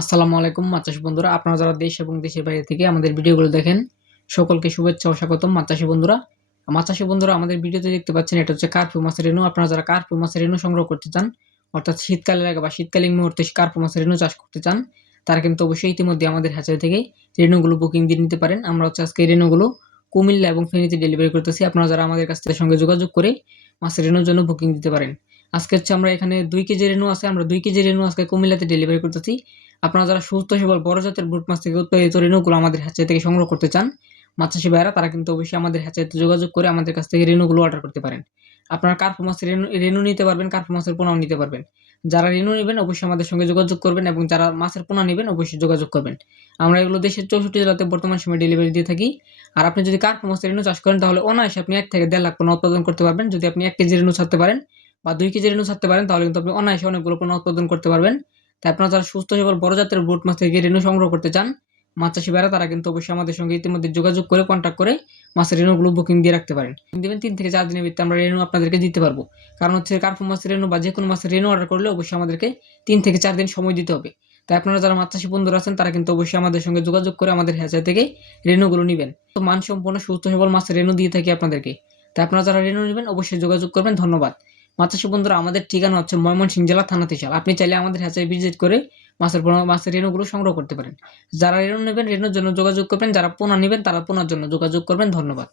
আসসালামু আলাইকুম মাছ চাষী বন্ধুরা, আপনারা যারা দেশ এবং দেশের বাইরে থেকে আমাদের ভিডিওগুলো দেখেন সকলকে শুভেচ্ছা ও স্বাগতম। মাছ চাষী বন্ধুরা আমাদের ভিডিওতে দেখতে পাচ্ছেন এটা হচ্ছে কার্পু মাছের রেণু। আপনারা যারা কার্পু মাছের রেণু সংগ্রহ করতে চান, অর্থাৎ শীতকালের আগে বা শীতকালীন মুহূর্তে কার্পু মাছের রেণু চাষ করতে চান, তারা কিন্তু অবশ্যই ইতিমধ্যে আমাদের হ্যাচারি থেকে রেণুগুলো বুকিং দিয়ে নিতে পারেন। আমরা হচ্ছে আজকে এই রেণুগুলো কুমিল্লা এবং ফেনীতে ডেলিভারি করতেছি। আপনারা যারা আমাদের কাছ থেকে সঙ্গে যোগাযোগ করে মাছের রেণুর জন্য বুকিং দিতে পারেন। আজকে হচ্ছে আমরা এখানে 2 কেজি রেণু আছে, আমরা 2 কেজি রেণু আজকে কুমিল্লাতে ডেলিভারি করতেছি। আপনারা যারা সুস্থ সবল বড় জাতের ব্রুট মাছ থেকে উৎপাদিত রেণুগুলো আমাদের হ্যাচারি থেকে সংগ্রহ করতে চান, মাছ চাষী ভাইয়েরা তারা কিন্তু অবশ্যই আমাদের হ্যাচারিতে যোগাযোগ করে আমাদের কাছ থেকে রেণুগুলো অর্ডার করতে পারেন। আপনারা কার্পু মাছের রেণু নিতে পারবেন, কার্পু মাছের পোনাও নিতে পারবেন। যারা রেণু নেবেন অবশ্যই আমাদের সঙ্গে যোগাযোগ করবেন এবং যারা মাছের পোনা নেবেন অবশ্যই যোগাযোগ করবেন। আমরা এগুলো দেশের 64 জেলাতে বর্তমান সময়ে ডেলিভারি দিয়ে থাকি। আর আপনি যদি কার্পু মাছের রেণু চাষ করেন তাহলে অনায়াসে আপনি 1 থেকে 1.5 লাখ পোনা উৎপাদন করতে পারবেন। যদি আপনি 1 কেজি রেণু ছাড়তে পারেন বা 2 কেজি রেণু ছাড়তে পারেন তাহলে কিন্তু আপনি অনায়াসে অনেকগুলো পোনা উৎপাদন করতে পারবেন। তাই আপনারা যারা সুস্থ সবল বড় জাতের ব্রুট মাছ থেকে রেণু সংগ্রহ করতে চান, মাছ চাষী ভাইরা তারা কিন্তু অবশ্যই আমাদের সঙ্গে ইতিমধ্যে যোগাযোগ করে কন্ট্যাক্ট করে মাছের রেণুগুলো বুকিং দিয়ে রাখতে পারেন। দিবেন 3 থেকে 4 দিনের ভিতরে আমরা রেণু আপনাদেরকে দিতে পারবো। কারণ হচ্ছে কার্পু মাছের রেণু বা যেকোনো মাছের রেণু অর্ডার করলে অবশ্যই আমাদেরকে 3 থেকে 4 দিন সময় দিতে হবে। তাই আপনারা যারা মাছ চাষী বন্ধুরা আছেন তারা কিন্তু অবশ্যই আমাদের সঙ্গে যোগাযোগ করে আমাদের হ্যাচারি থেকে রেণুগুলো নিবেন। তো মানসম্পন্ন সুস্থ সবল মাছের রেণু দিয়ে থাকি আপনাদেরকে। তাই আপনারা যারা রেণু নেবেন অবশ্যই যোগাযোগ করবেন। ধন্যবাদ। মাছ চাষী বন্ধুরা আমাদের ঠিকানা হচ্ছে ময়মনসিংহ জেলা থানা ত্রিশাল। আপনি চাইলে আমাদের হ্যাচারি ভিজিট করে মাছের রেণুগুলো সংগ্রহ করতে পারেন। যারা রেণু নেবেন রেণুর জন্য যোগাযোগ করবেন, যারা পোনা নেবেন তারা পোনার জন্য যোগাযোগ করবেন। ধন্যবাদ।